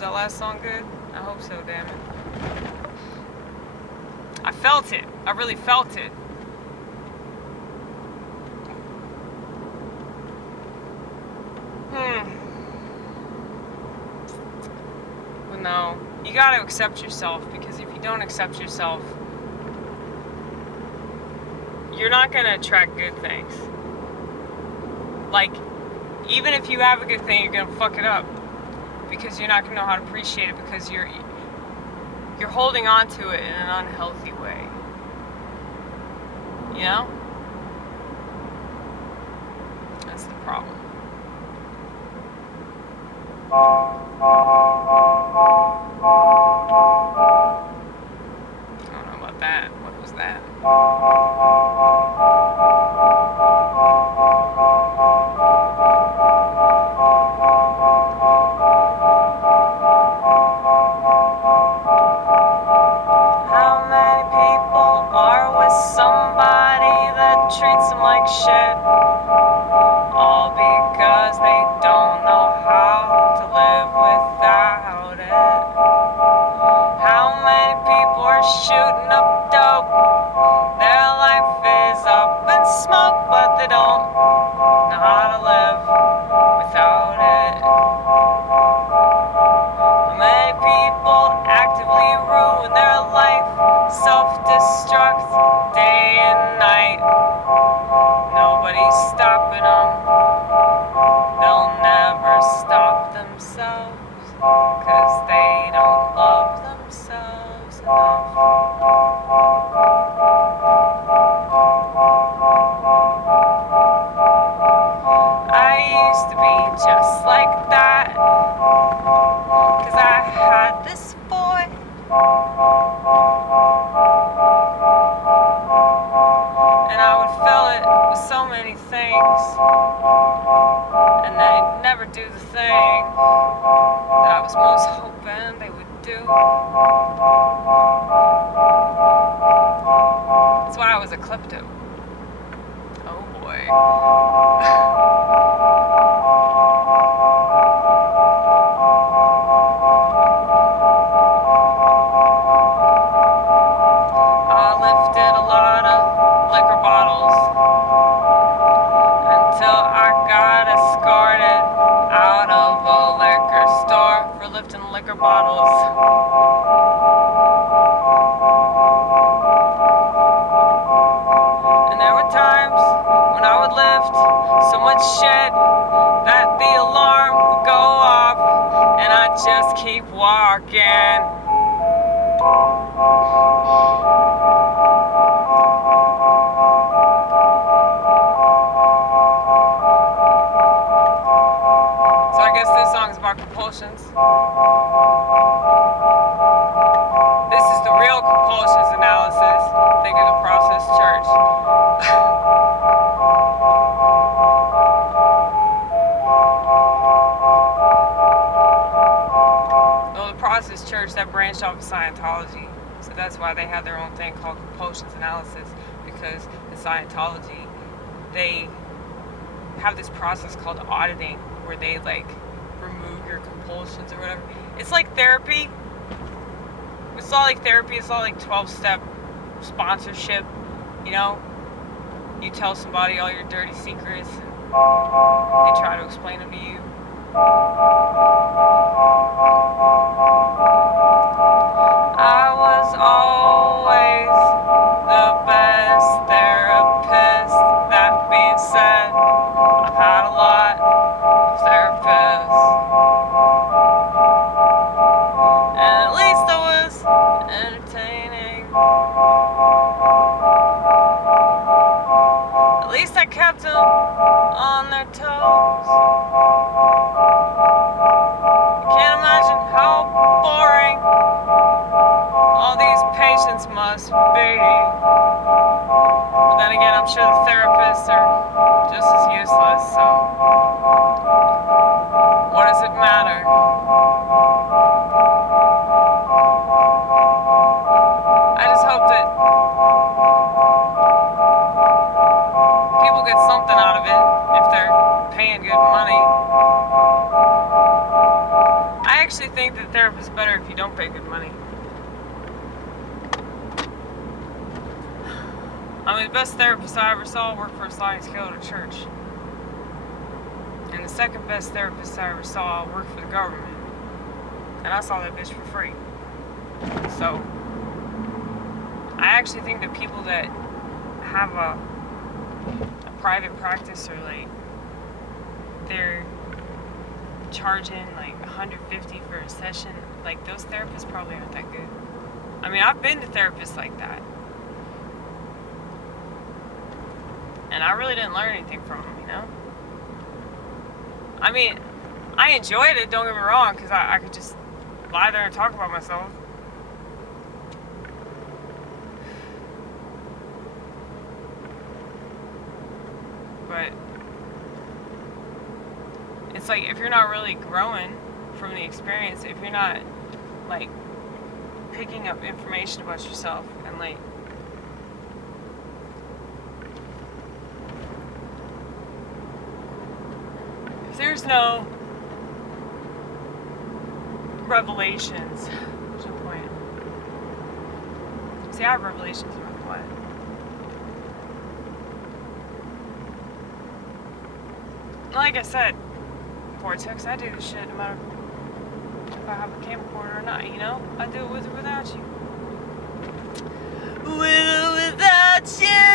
Was that last song good? I hope so, damn it. I felt it. I really felt it. But no, you gotta accept yourself, because if you don't accept yourself, you're not gonna attract good things. Like, even if you have a good thing, you're gonna fuck it up, because you're not gonna know how to appreciate it, because you're holding on to it in an unhealthy way. You know? That's the problem. I don't know about that. What was that? How many people are with somebody that treats them like shit? All because they don't know how to live without it. How many people are shooting up dope? Their life is up in smoke, but they don't know how to live without it. How many people actively ruin their life, self-destruct day and night? Nobody's stopping them. They'll never stop themselves, 'cause they don't love themselves enough. I used to be just like that, 'cause I had this boy. And I would fill it with so many things, and they'd never do the thing that I was most hoping they would do. That's why I was a klepto. Oh boy. I lifted a lot of liquor bottles until I got escorted out of a liquor store for lifting liquor bottles. And there were times when I would lift so much shit that the alarm would go off, and I'd just keep walking. So I guess this song is about compulsions. This is the real compulsions analysis. Think of the process church. Well, the process church, that branched off of Scientology. So that's why they have their own thing called compulsions analysis, because in Scientology, they have this process called auditing, where they like remove your compulsions or whatever. It's like therapy. It's not like therapy, it's not like 12-step sponsorship, you know? You tell somebody all your dirty secrets, and they try to explain them to you. I was always the best therapist. That being said, I've had a lot of therapists, and at least I was entertaining. At least I kept them on their toes. actually think that therapy is better if you don't pay good money. I mean, the best therapist I ever saw worked for a sliding scale at a church. And the second best therapist I ever saw worked for the government. And I saw that bitch for free. So, I actually think that people that have a private practice or like, they're charging like $150 for a session, like those therapists probably aren't that good. I mean, I've been to therapists like that. And I really didn't learn anything from them, you know? I mean, I enjoyed it, don't get me wrong, because I could just lie there and talk about myself. But it's like, if you're not really growing from the experience, if you're not, like, picking up information about yourself and, like, if there's no revelations, what's the point? See, I have revelations about what? Like I said, Vortex, I do this shit no matter if I have a camcorder or not, you know? I do it with or without you. With or without you.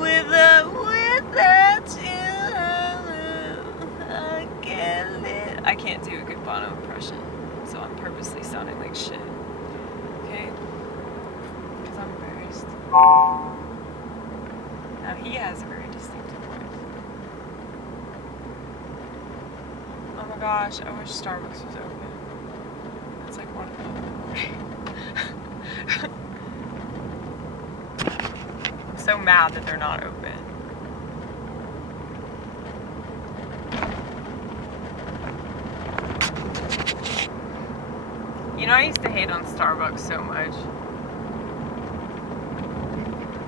With or without you. I can't live. I can't do a good Bono impression, so I'm purposely sounding like shit. Okay? Because I'm embarrassed. Now he has a very distinctive voice. Oh my gosh, I wish Starbucks was open. It's like 1 o'clock in the morning. I'm so mad that they're not open. You know, I used to hate on Starbucks so much.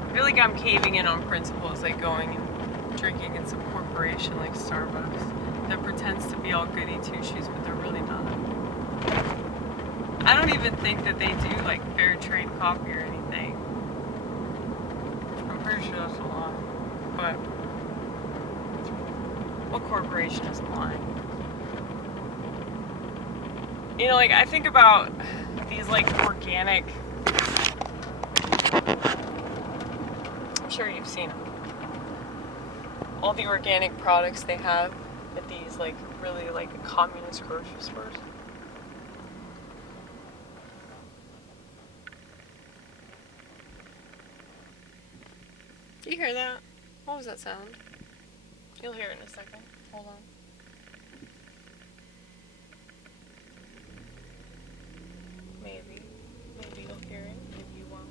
I feel like I'm caving in on principles, like going and drinking in some corporation like Starbucks that pretends to be all goody two-shoes, but they're really not. I don't even think that they do like fair trade coffee or anything. I'm pretty sure that's a lie. But what corporation isn't lying? You know, like, I think about these, like, organic, I'm sure you've seen them, all the organic products they have at these, like, really, like, communist grocery stores. You hear that? What was that sound? You'll hear it in a second. Hold on. Maybe you'll hear it, maybe you won't.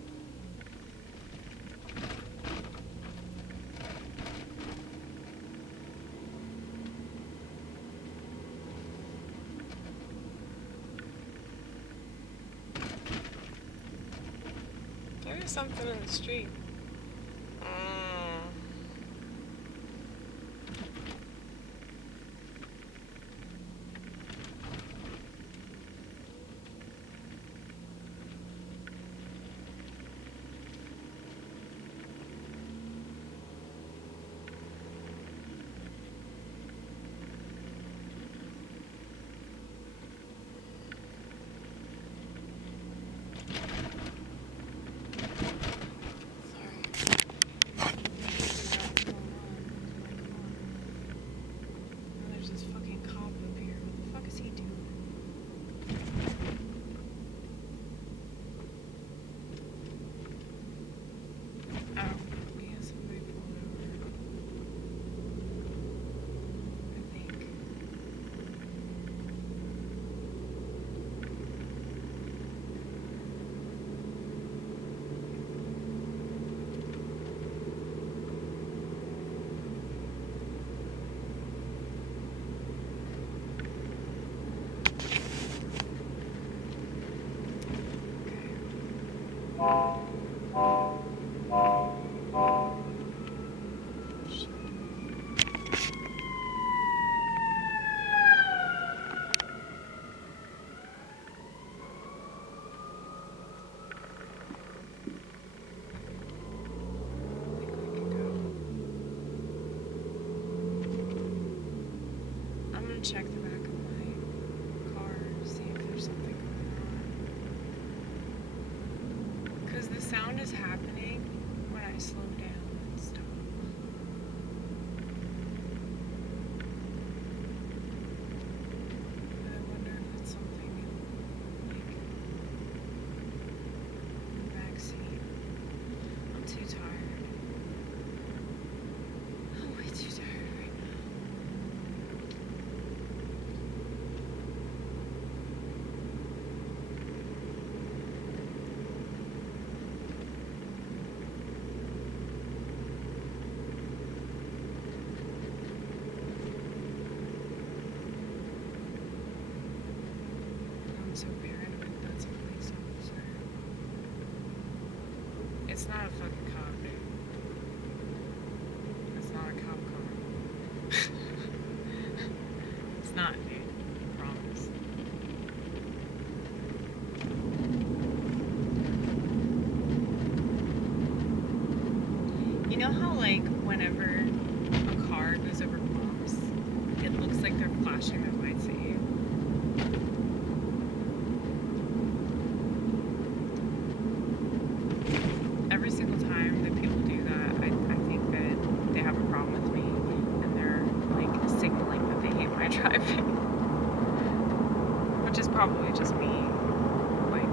There is something in the street. check the back of my car, see if there's something going on. Because the sound is happening when I slow down and stop. But I wonder if it's something like in the back seat. I'm too tired. I'm way too tired right now. I'm so paranoid that's a police officer. It's not a fucking cop, dude. It's not a cop car. It's not, dude. I promise. You know how, like, whenever a car goes over bumps, it looks like they're flashing their lights at you? Every single time that people do that, I think that they have a problem with me, and they're like signaling that they hate my driving, which is probably just me, like,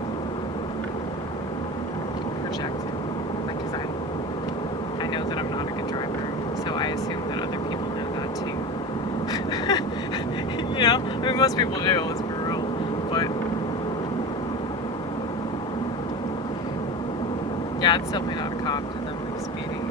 projecting, like, because I know that I'm not a good driver, so I assume that other people know that too. You know, I mean, most people do, let's be real, but yeah, it's definitely not a cop because I'm like speeding.